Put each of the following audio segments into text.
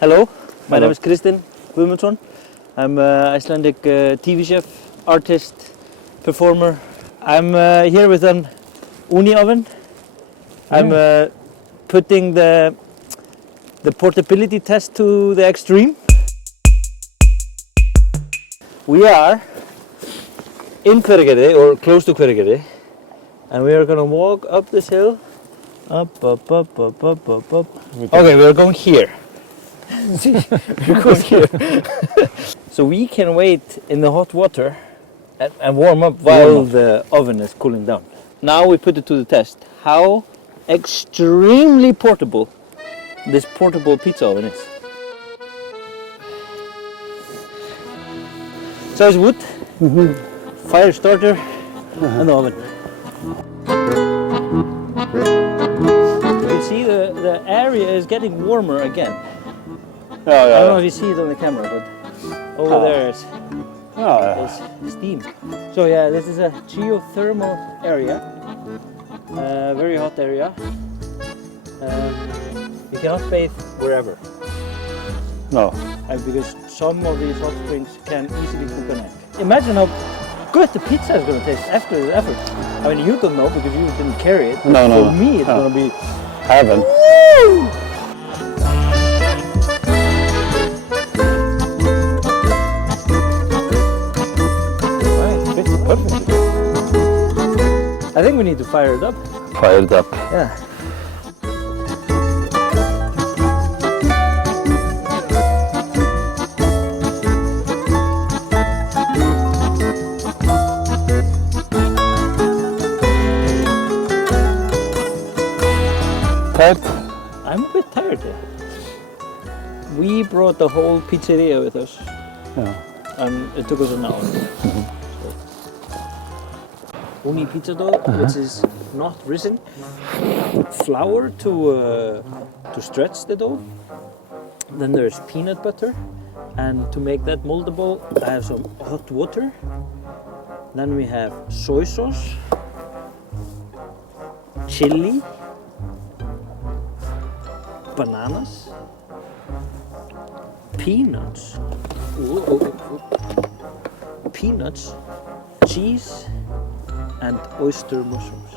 Hello, my name is Kristinn Guðmundsson. I'm an Icelandic TV chef, artist, performer. I'm here with an Ooni oven. I'm putting the portability test to the extreme. We are in Hveragerði, or close to Hveragerði, and we are going to walk up this hill. Up. Okay, we are going here. See, we're going here. So we can wait in the hot water and warm up while the oven is cooling down. Now we put it to the test. How extremely portable this portable pizza oven is. So it's wood, fire starter, and the oven. You can see the area is getting warmer again. I don't know if you see it on the camera, but over there is steam. So yeah, this is a geothermal area, very hot area. You cannot bathe wherever. No. Because some of these hot springs can easily cook an egg. Imagine how good the pizza is going to taste after this effort. I mean, you don't know because you didn't carry it. No. For me, it's going to be heaven. Woo! Perfect. I think we need to fire it up. Fire it up. Yeah. Tired? I'm a bit tired here. We brought the whole pizzeria with us. Yeah. And it took us an hour. Ooni pizza dough, which is not risen. Flour to stretch the dough. Then there's peanut butter, and to make that moldable, I have some hot water. Then we have soy sauce, chili, bananas, peanuts, peanuts, cheese, and oyster mushrooms.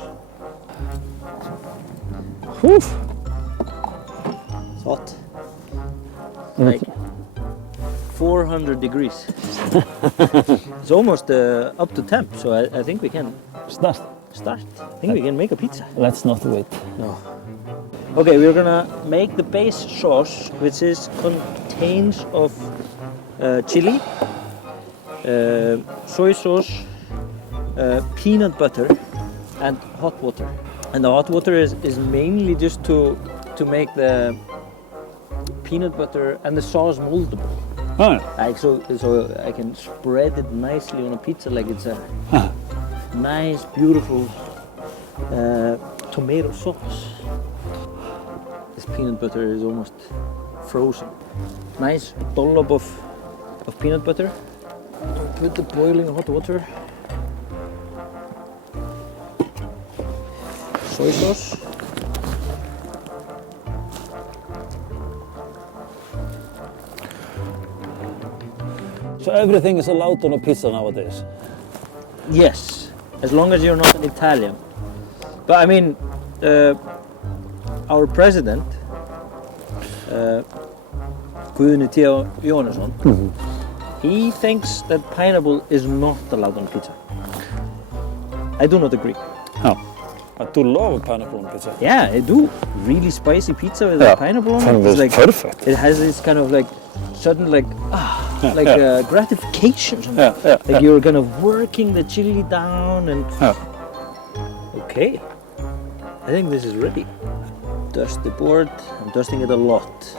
Whew. It's hot. Like 400 degrees. It's almost up to temp, so I think we can Start. I think we can make a pizza. Let's not wait. No. Okay, we're gonna make the base sauce, which contains of chili, soy sauce, peanut butter, and hot water. And the hot water is mainly just to make the peanut butter and the sauce moldable. Oh. Like so I can spread it nicely on a pizza like it's a nice, beautiful tomato sauce. This peanut butter is almost frozen. Nice dollop of peanut butter. Put the boiling hot water. Soy sauce. So everything is allowed on a pizza nowadays? Yes, as long as you're not an Italian. But I mean, our president, Guðmundsson, he thinks that pineapple is not allowed on pizza. I do not agree. Oh. I do love pineapple on pizza. Yeah, I do. Really spicy pizza with pineapple on it. It's like perfect. It has this kind of like sudden gratification. Like you're kind of working the chili down and. Okay, I think this is ready. Dust the board. I'm dusting it a lot.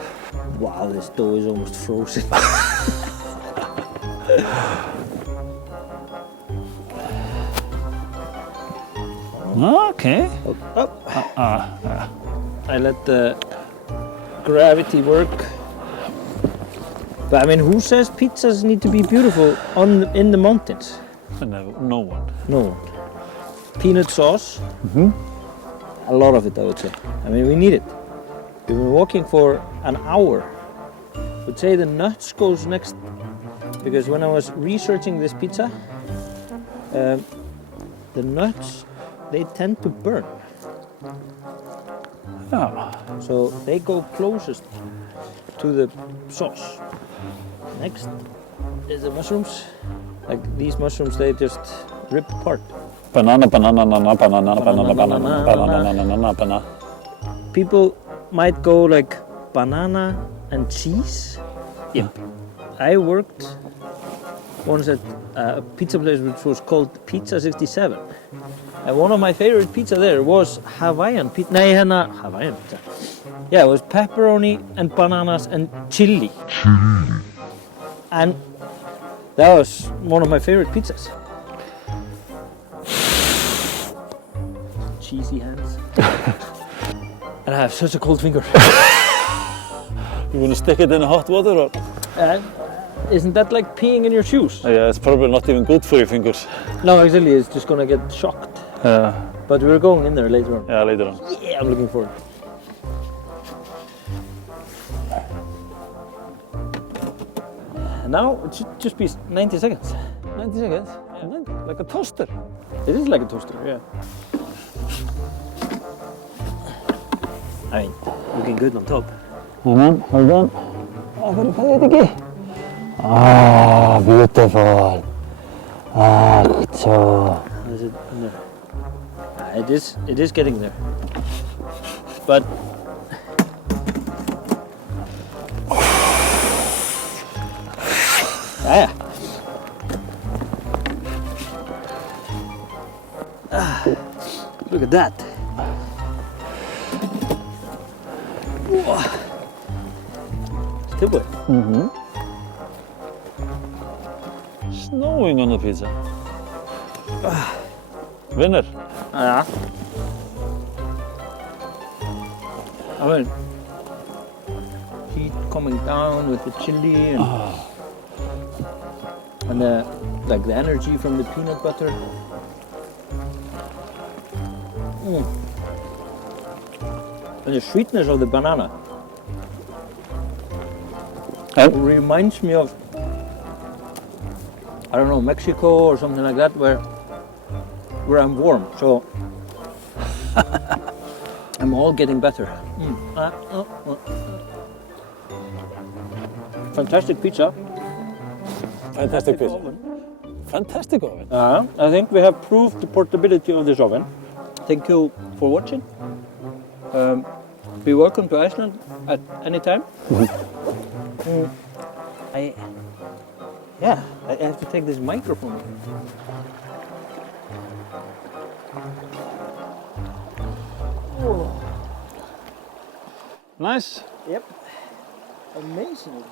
Wow, this dough is almost frozen. Okay. Up. I let the gravity work. But I mean, who says pizzas need to be beautiful in the mountains? No one. No one. Peanut sauce. A lot of it, I would say. I mean, we need it. We've been walking for an hour would say the nuts goes next, because when I was researching this pizza, the nuts, they tend to burn. Yeah. So they go closest to the sauce. Next is the mushrooms. Like these mushrooms, they just rip apart. Banana, banana, banana, banana, banana, banana, banana, banana, banana. People might go like banana and cheese. Yep. I worked once at a pizza place which was called Pizza 67. And one of my favorite pizza there was Hawaiian pizza. Hawaiian pizza. Yeah, it was pepperoni and bananas and chili. And that was one of my favorite pizzas. Cheesy hands. And I have such a cold finger. You want to stick it in hot water or? Isn't that like peeing in your shoes? Yeah, it's probably not even good for your fingers. No, exactly. It's just gonna get shocked. But we're going in there later on. Yeah, later on. Yeah, I'm looking forward. And now it should just be 90 seconds. 90 seconds? Yeah. Like a toaster. It is like a toaster, yeah. I mean, looking good on top. Hold on. Fyrir ekki. Ah, beautiful. Ah, good job. Is it in there? It is getting there. But look at that. Tilbúið. Snowing on the pizza. Winner. Yeah. I mean, heat coming down with the chili and the energy from the peanut butter. And the sweetness of the banana. It reminds me of, I don't know, Mexico or something like that, where I'm warm. So I'm all getting better. Fantastic pizza. Fantastic pizza. Fantastic oven. I think we have proved the portability of this oven. Thank you for watching. Be welcome to Iceland at any time. I have to take this microphone. Nice. Yep. Amazing.